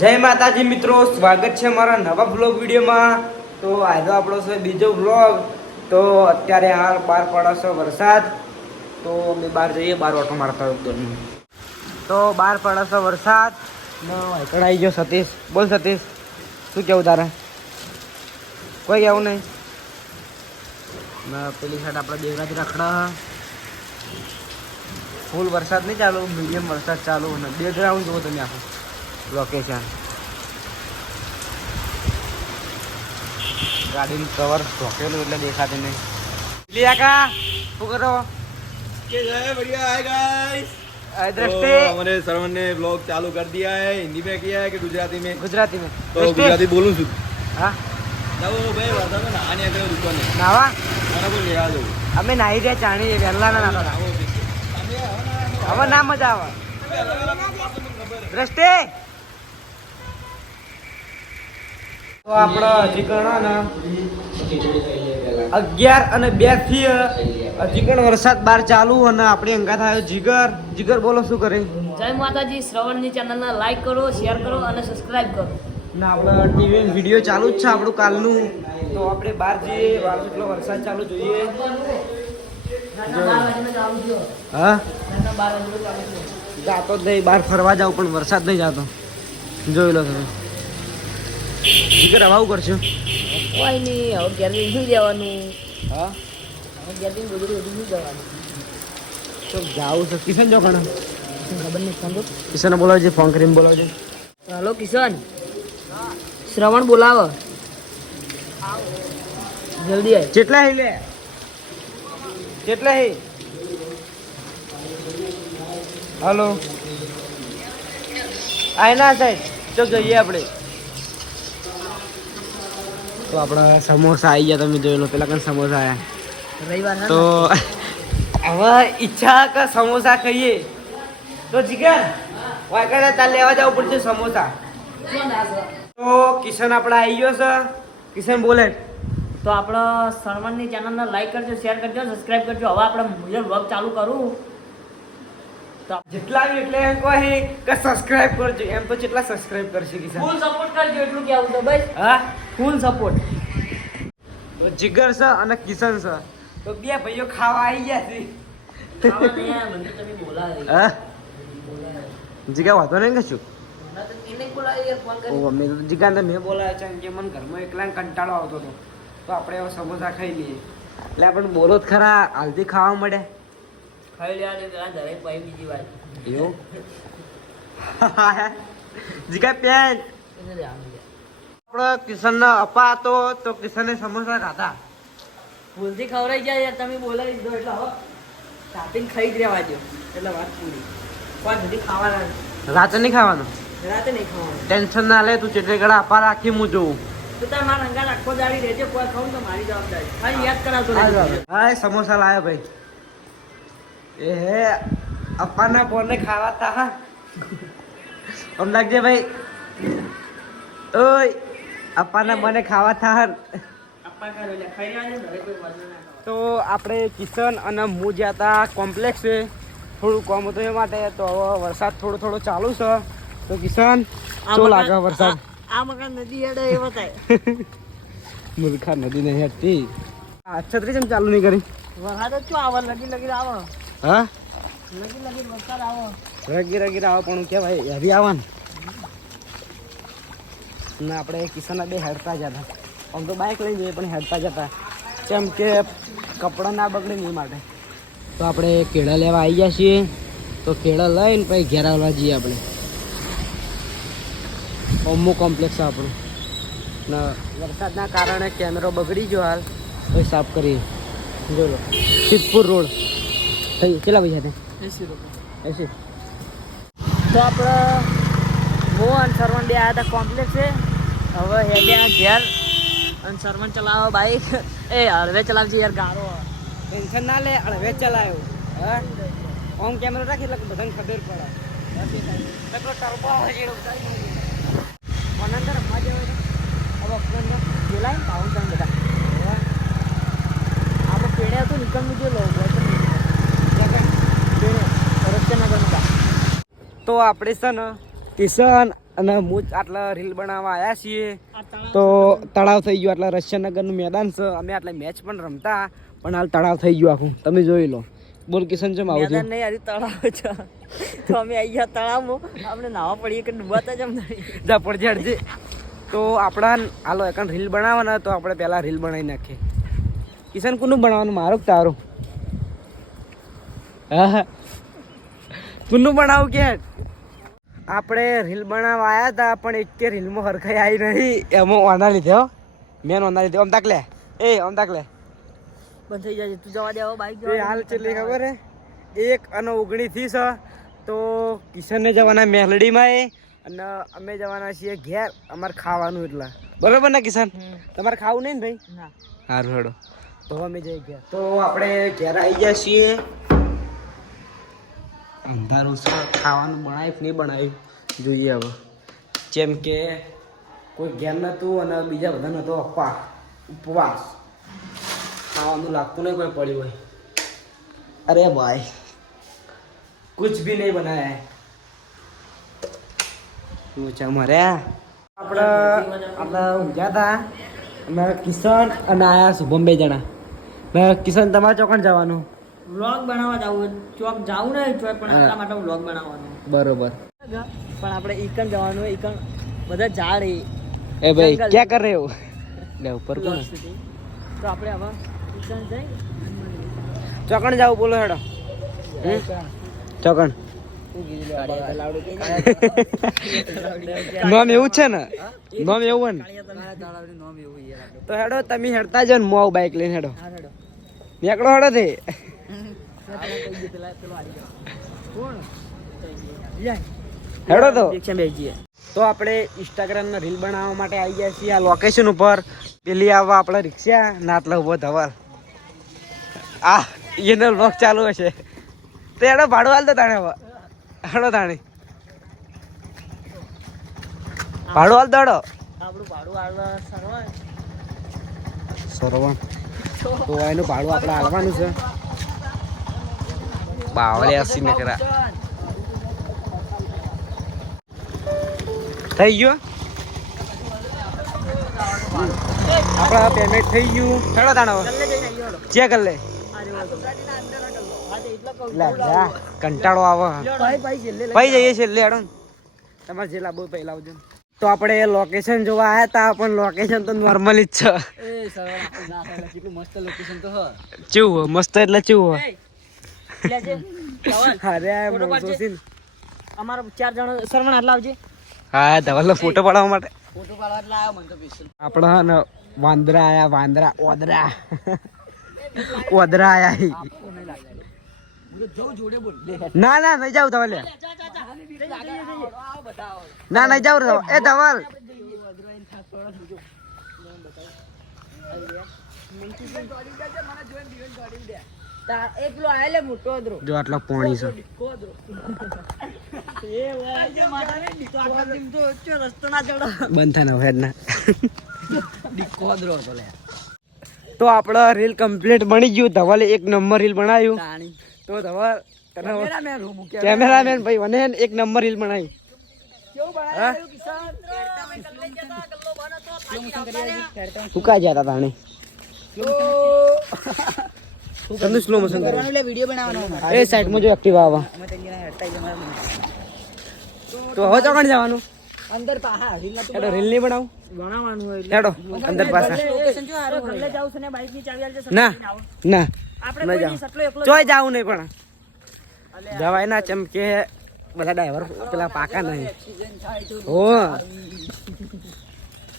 જય માતાજી મિત્રો, સ્વાગત છે મારા નવા બ્લોગ વિડીયોમાં। તો આજે આપણો છે બીજો બ્લોગ। તો અત્યારે હાલ બહાર પડે છે વરસાદ, તો અમે બહાર જઈએ, બહાર ઓટો મારતા હોય તો બહાર પડે છે વરસાદ ને વાયકડ આવી ગયો સતીશ। બોલ સતીશ, શું કેવું તારે? કોઈ કેવું નહીં ને પેલી સાઈડ આપણે દેવરાજ રખડા ફૂલ વરસાદ નહીં ચાલુ, મીડિયમ વરસાદ ચાલુ ને બેકગ્રાઉન્ડ જુઓ તમે આખું લોકેશન, ગાડીનું કવર ઢોકેલું એટલે દેખાતું નહીં। લીયા કા શું કરો? के जय बढ़िया है गाइस। दृष्टि हमारे श्रवण ने ब्लॉग चालू कर दिया है। हिंदी में किया है कि गुजराती में? गुजराती में। तो गुजराती बोलूं છું। હા જાવો ભાઈ વરસાદમાં નાની આગળ દુકાને નાવા મારા કોઈ લેવા દઉં। અમે નાહી રહ્યા ચાણી વહેલા ના નાખો, હવે ના મજા આવે। દ્રષ્ટિ તો આપણે હજી ગણો ને 11 અને 2 થી હજી પણ વરસાદ બહાર ચાલુ અને આપણે અંગા થાય જીગર। જીગર બોલો શું કરે? જય માતાજી। શ્રવણની ચેનલને લાઈક કરો, શેર કરો અને સબસ્ક્રાઇબ કરો। ના આપણે ટીવી વિડીયો ચાલુ જ છે આપણું કાલનું, તો આપણે બહાર જઈએ, બહાર એટલો વરસાદ ચાલુ જોઈએ। હા જાતો જ નહીં, બહાર ફરવા જાવ પણ વરસાદ નહીં જાતો, જોઈ લો તમે। જીગર આવું કરશો? કોઈ નહીં, હવે ઘેર શું જવાનું? હા હવે ઘેર બધું શું જવાનું? તો જાવું છે। કિશન જો ઘણા ખબર નહીં સમજો। કિશનને બોલાવજે, ફોન કરીને બોલાવજે। હાલો કિશન, શ્રવણ બોલાવો, જલ્દી આવ। કેટલા હે લે? કેટલા હે? હાલો આયના સાહેબ, ચો જઈએ આપણે। તો આપણા સમોસા આવી ગયા, તમે જોઈ લો, પેલા કઈ સમોસા આવ્યા રવિવાર તો હવે ઈચ્છા કે સમોસા ખાઈએ, તો જીગર વાયકડે તાર લેવા જવું પડશે સમોસા। તો કિશન આપણે આવી ગયો છે, કિશન બોલે તો આપણે શ્રવણની ચેનલને લાઈક કરજો, શેર કરજો, સબસ્ક્રાઇબ કરજો। હવે આપણે મુજબ વ્લોગ ચાલુ કરું તો જેટલા બી એટલે એમ કહે કે સબસ્ક્રાઇબ કરજો, એમ તો કેટલા સબસ્ક્રાઇબ કરશે કિશન? ફૂલ સપોર્ટ કરજો, એટલું કેવું તો બસ। હા ફૂલ સપોર્ટ। તો જીગર છે અને કિશન છે, તો બે ભાઈઓ ખાવા આવી ગયા છે। તમે બોલાવે હા જીગા વાતો નહીં કશું? એને બોલાવી ફોન કરી। ઓ અમને તો જીગા મેં બોલાવ્યા છે કે મને ઘરમાં એકલા કંટાળો આવતો હતો, તો આપણે એવો સમોસા ખાઈ લઈએ। એટલે આપણે બોલો જ ખરા, હાલથી ખાવા મળે ખાઈ લેવા દે પેલા દરેક ભાઈ બીજી વાત એવું। જીગા પેન એને જ આમ છે। આપણો કિશનનો અપા હતો, તો કિશને સમોસા ખાધા। ભૂલથી ખવડાઈ જાય યાર, તમે બોલાવી દીધો એટલે હવે સ્ટાર્ટિંગ ખાઈ જ રહેવા દો, એટલે વાત પૂરી। કોઈ સુધી ખાવાના નહીં, રાતે નહીં ખાવાનું, રાતે નહીં ખાવાનું। ટેન્શન ના લે તું, ચેટલી ગળા અપા રાખી હું જોઉં। તો તાર મારા અંગાર આખો દાડી રહેજે, કોઈ ખાવું તો મારી જવાબદારી, ખાલી યાદ કરાવતો રહેજે। હા સમોસા લાયો ભાઈ, એ હે અપ્પાના પોને ખાવા તા આમ લાગજે ભાઈ, ઓય અપ્પાના મને ખાવા થા। અપ્પા કરો એટલે ખાઈ રહ્યા છે, ઘરે કોઈ વાંધો ના કરો। તો આપણે કિશન અને હું જ્યાં હતા કોમ્પ્લેક્સ છે, થોડું કામ હતું એ માટે, તો હવે વરસાદ થોડો થોડો ચાલુ છે। તો કિશન શું લાગે વરસાદ? આ મકાન નદી હેડે એવો થાય। મુલખા નદી નહીં હેડતી, આ છત્રી કેમ ચાલુ નહીં કરી? વરસાદ જ શું આવે, લગી લગી આવો, હા લગી લગી વરસાદ આવો। રગી રગી આવો પણ કેવાય હેવી આવે ને આપણે કિશનના બે હેડતા જતા, આમ તો બાઇક લઈ જઈએ પણ હેડતા જતા, કેમ કે કપડાં ના બગડે ને એ માટે। તો આપણે કેળા લેવા આવી ગયા છીએ, તો કેળા લઈને પછી ઘેર આવવા જઈએ આપણે। ઓમો કોમ્પ્લેક્સ આપણું ને વરસાદના કારણે કેમેરો બગડી ગયો હાલ, તો સાફ કરીએ। જો લો સિદ્ધપુર રોડ થઈ કેટલા પૈસા થાય? 80 રૂપિયા। 80। તો આપણે મોહન સરવણ બે આવ્યા હતા કોમ્પ્લેક્સે, હવે હેડ્યા ઘેર અને સરવણ ચલાવો બાઈક, એ હળવે ચલાવશે યાર, ગારો ટેન્શન ના લે, હળવે ચલાયો। હા ઓમ કેમેરો રાખી એટલે બધાને ખબર પડે। અંદર રમવા જેવો હવે અંદર બોલાય પાઉન તમે બધા આપણે પેડે હતું નીકળવું જો લો તો આપણે છે ને કિશન અને હું જ આટલા રીલ બનાવવા આવ્યા છીએ આ તળાવ તો તળાવ થઈ ગયું આટલા રશિયાનગરનું મેદાન છે અમે આટલા મેચ પણ રમતા પણ હાલ તળાવ થઈ ગયું આખું તમે જોઈ લો બોલ કિશન ચમ આવું મેદાન નહીં હરી તળાવ છે તો અમે આવી ગયા તળાવમાં આપણે નાવા પડીએ કે ડૂબાતા જ એમ નહીં જા પડજે અડજે તો આપણા હાલો એકણ રીલ બનાવવાના તો આપણે પહેલાં રીલ બનાવી નાખીએ કિશન કોનું બનાવવાનું મારું કે તારું હા કોનું બનાવું કે આપણે રીલ બનાવવા આવ્યા હતા પણ એક કે રીલમાં હરખાઈ આવી નહીં એમાં ઓના લીધે હો મેન ઓના લીધે આમ તાક લે આમ તાક લે બંધ થઈ જાય તું જવા દે હવે બાઈક એ હાલ ચેટલી ખબર હે 1:19 છે તો કિશનને જવાના મેલડીમાં અને અમે જવાના છીએ ઘેર અમારે ખાવાનું એટલે બરોબર ને કિશન તમારે ખાવું નહીં ને ભાઈ ના સારું હેડો તો અમે જઈએ ઘેર તો આપણે ઘેર આવી ગયા છીએ અંધારું છે ખાવાનું બનાવ્યું કે નહીં બનાવ્યું જોઈએ હવે જેમ કે કોઈ ઘેર નહોતું અને બીજા બધા નહોતો ઉપવાસ ખાવાનું લાગતું નહીં કોઈ પડ્યું હોય અરે ભાઈ कुछ भी नहीं बनाया है ઊંચા મર્યા આપણે ઊંઘ્યા હતા અમે કિશન અને આયા શુભમ 2 જણા કિશન તમારે ચોકણ જવાનું વ્લોગ બનાવવા જવું ચોક જાવું ને ચોક પણ એટલા માટે વ્લોગ બનાવવાનો બરોબર પણ આપણે ઈકન જવાનું હોય ઈકન બધા ઝાડ એ ભાઈ ક્યાં કર રહે હો લે ઉપર કોણ તો આપણે હવે ઈકન જઈ ચોકણ જાવ બોલો હેડો ચોકણ નામ એવું છે ને નામ એવું ને તો હેડો તમે હેડતા જાવ ને મોવ બાઈક લઈને હેડો નીકળો હેડો તે હેડો તો આપણે ઇન્સ્ટાગ્રામના રીલ બનાવવા માટે આવી ગયા છીએ આ લોકેશન ઉપર પેલી આવવા આપણે રિક્ષા નાટલા ઉભો ધવલ આ એનો વ્લોગ ચાલુ હશે તો હેડો ભાડું હાલ દો તાણે હવે હેડો તાણે ભાડું હાલ દો હેડો આપણું ભાડું હાલવા સરવણ તો એનું ભાડું આપણે હાલવાનું છે બાવળે 80 નકરા થઈ ગયો આપણા પેમેન્ટ થઈ ગયું હેડો તાણે ચેક કરી લે કંટાળો આવે ભાઈ જઈએ છેલ્લે હેડો તમારે જે લાવવું પહેલા આવજો તો આપણે લોકેશન જોવા આવ્યા હતા પણ લોકેશન તો નોર્મલ જ છે ચેવું મસ્ત એટલે ચેવું અરે અમારો 4 જણ સરવણ આટલા આવજે હા ધવલનો ફોટો પાડવા માટે ફોટો પાડવા એટલે આવ્યો મને તો સ્પેશિયલ આપણે હા ને વાંદરા આયા વાંદરા ઓદરા આયા ના ના નહીં જાવ ધવલ ના નહીં જાવ એ ધવલ એકલો આયલે મોટો અદરો જો આટલો પોણી છે બંધ થાય ને હેડ ના તો આપણો રીલ કમ્પ્લીટ બની ગયું ધવલે 1 નંબર રીલ બનાવ્યું તો ધવલ કેમેરામેન ભાઈ મને 1 નંબર રીલ બનાવી સુકા જતા તાણે તમને સ્લો મોશન કરવાનું એટલે વિડિયો બનાવવાનો એ સાઈડ માં જો એક્ટિવ આવા તો હવે ચોકણ જવાનું અંદર પાહા હેડો રીલ નહીં બનાવવાનું હોય હેડો અંદર પાછા લોકેશન જો હારો ઘરે જાવ છે ને બાઈક ની ચાવી આલજે ના ના આપણે કોઈ નહીં સટલો એકલો ચોય જાવું નહીં પણ જવાય ના ચમકે બધા ડ્રાઈવર પેલા પાકા નહીં હો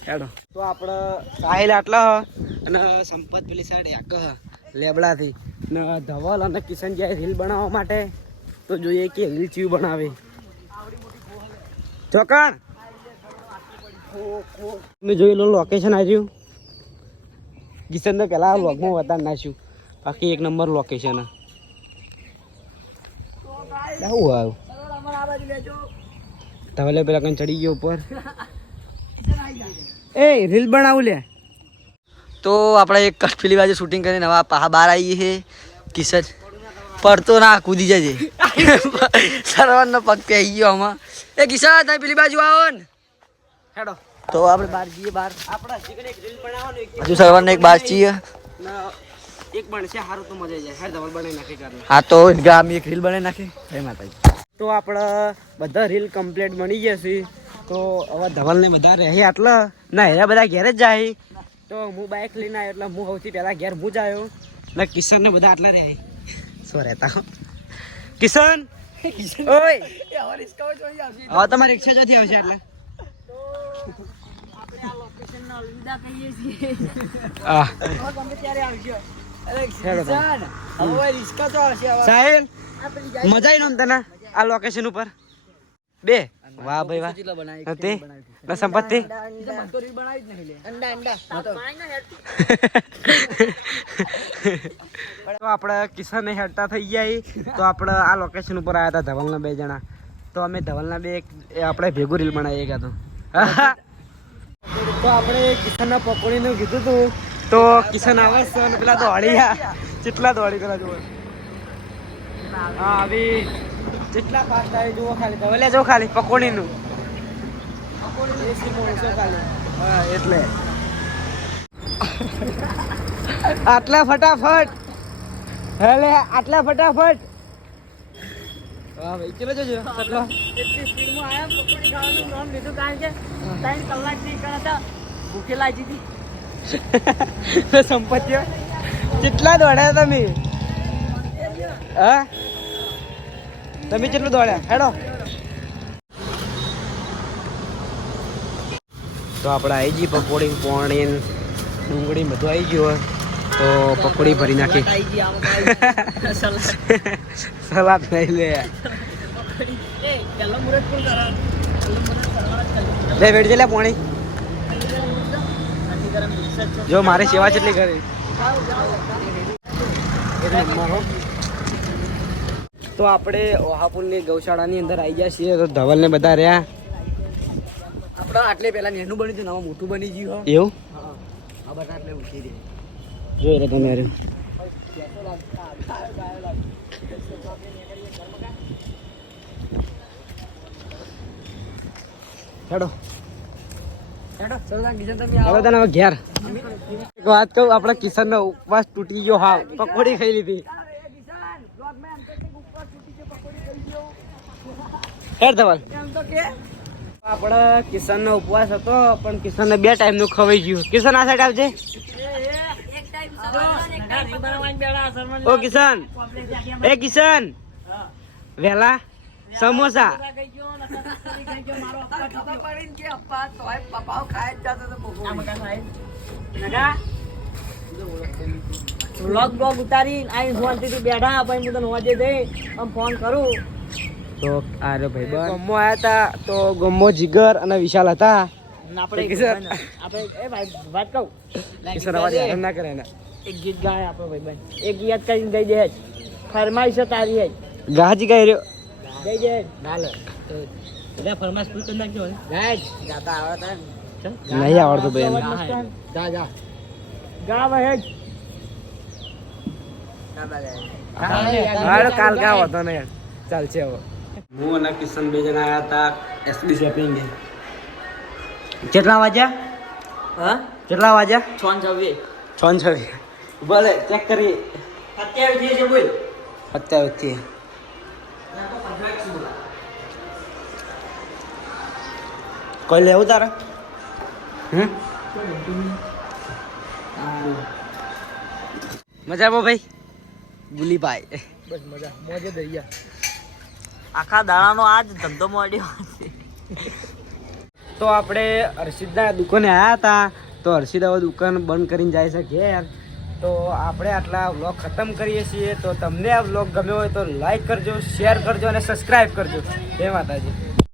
હેડો તો આપણે સાહિલ આટલા અને સંપત પેલી સાઈડ એક લેબડાથી ને ધવલ અને કિશન જાય રીલ બનાવવા માટે તો જોઈએ કે રીલ ચીવ બનાવે ચોકણ મેં જોઈ લો લોકેશન આવ્યું કિશન તો પેલા વ્લોગમાં વધારે નાખ્યું બાકી 1 નંબર લોકેશન આવ્યું ધવલે પેલા કઈ ચડી ગયો ઉપર એ રીલ બનાવું લે તો આપણે એક કઠપીલી બાજુ શૂટિંગ કરીને હવે બહાર આવીએ છે કિશન પડતો ના કૂદી જજે સરવણનો પગ પે આવી ગયો આમાં એ કિશન તમે પેલી બાજુ આવો ને હેડો તો આપણે બહાર જઈએ બહાર આપણા જીગર એક રીલ બનાવવાનું હજુ સરવણને એક બાર છીએ એક બનશે સારું તો મજા જાય હેડ ધવલ બનાવી નાખી કાઢ હા તો ગામ એક રીલ બનાવી નાખી જય માતાજી તો આપણે બધા રીલ કમ્પ્લીટ બની જશે તો હવે ધવલને બધા રહે આટલા ના હેરા બધા ઘેર જ જાય તો હું બાઇક લઈને આવ્યો એટલે હું સૌથી પહેલા ઘેર હું જ આવ્યો એટલે કિશન ને બધા આટલા રહે શું રહેતા કિશન ઓય હવે તમારી રિક્ષા જોથી આવશે એટલે સાહેલ મજા આવી તને આ લોકેશન ઉપર બે વાહ ભાઈ વાહ હતી સંપત્તિ તો આપણે કિશન હેડતા થઈ ગયા તો આપણે આ લોકેશન ઉપર આવ્યા હતા ધવલના બે જણા તો અમે ધવલના બે આપણે ભેગું રીલ બનાવીએ ગયા તો આપણે કિશનના પકોડીનું કીધું હતું તો કિશન આવે છે અને પેલા દોડ્યા કેટલા દોડી પેલા જુઓ હા આવી જેટલા ફાસ્ટ આવે જુઓ ખાલી ધવલે જો ખાલી પકોડીનું ખાલી હા એટલે આટલા ફટાફટ હેલે આટલા ફટાફટ વાહ ભાઈ ચલો જોજો કેટલો એટલી સ્પીડમાં આયા પકોડી ખાવાનું નામ લીધું કારણ કે 3 કલાકથી કરતા ભૂખે લાગી હતી સંપત્તિઓ કેટલા દોડ્યા તમે હા તમે કેટલું દોડ્યા હેડો તો આપણે આવી જઈએ પકોડી પોણી ડુંગળી બધું આવી ગયું તો પકોડી ભરી નાખી સલાદ નહીં લે લે વેટ લે પોણી જો મારી સેવા કેટલી કરી તો આપણે ઓહાપુરની ગૌશાળાની અંદર આવી ગયા છીએ તો ધવલ ને બધા રહ્યા આપણે આટલે પહેલા નેનું બન્યું હતું નવા મોટું બની ગયું એવું હા આ બધા આટલે ઉઠી દે જોઈ રહ્યો તમે હેડો ચલો કિશન તમે હવે તને હવે ઘેર એક વાત કહું આપણે કિશન નો ઉપવાસ તૂટી ગયો હા પકોડી ખાઈ લીધી હેડ ધવલ આપણે કિશન નો ઉપવાસ હતો પણ કિશન ને 2 ટાઈમ નું ખવાઈ ગયું કિશન આ સાઈડ આવજે ઓ કિશન એ કિશન વેલા સમોસા બ્લોગ ઉતારી આઈ શાંતિથી બેઠા પછી હું તને હોજે દઈ આમ ફોન કરું તો અરે ભાઈ ગમો આયા હતા તો ગમો જીગર અને વિશાલ હતા આપણે એ ભાઈ વાત કહું કિશન અવાજ હેરાન ના કરે ને એક ગીત ગાય આપણો ભાઈ બન એક યાદ કરીને ગઈ દે ફરમાઈશ તારી હે ગાજી ગાઈ રહ્યો ગઈ દે હાલો એટલે ફરમાઈશ પૂછ નાખજો ગાય ગાતા આવતા નહીં આવડતું ભાઈ જા જા ગાવ હે હાલો કાલ ગાવ હતો ને ચાલશે હવે હું અને કિશન બે જણા આવ્યા હતા એસબી શોપિંગ કેટલા વાગ્યા હા કેટલા વાગ્યા 6:26 ભલે ચેક કરી 27 છે બોલ 27 થી કોઈ લેવું તારે મજા આવો ભાઈ ગુલીભાઈ બસ મજા મોજે દરિયા આખા દાડાનો આજ ધંધો મોડ્યો તો આપણે હર્ષિદના દુકાને આવ્યા હતા તો હર્ષિદ હવે દુકાન બંધ કરીને જાય છે ઘેર તો આપણે આટલા વ્લોગ ખતમ કરીએ છીએ તો તમને આ વ્લોગ ગમ્યો હોય તો લાઈક કરજો શેર કરજો અને સબસ્ક્રાઈબ કરજો જય માતાજી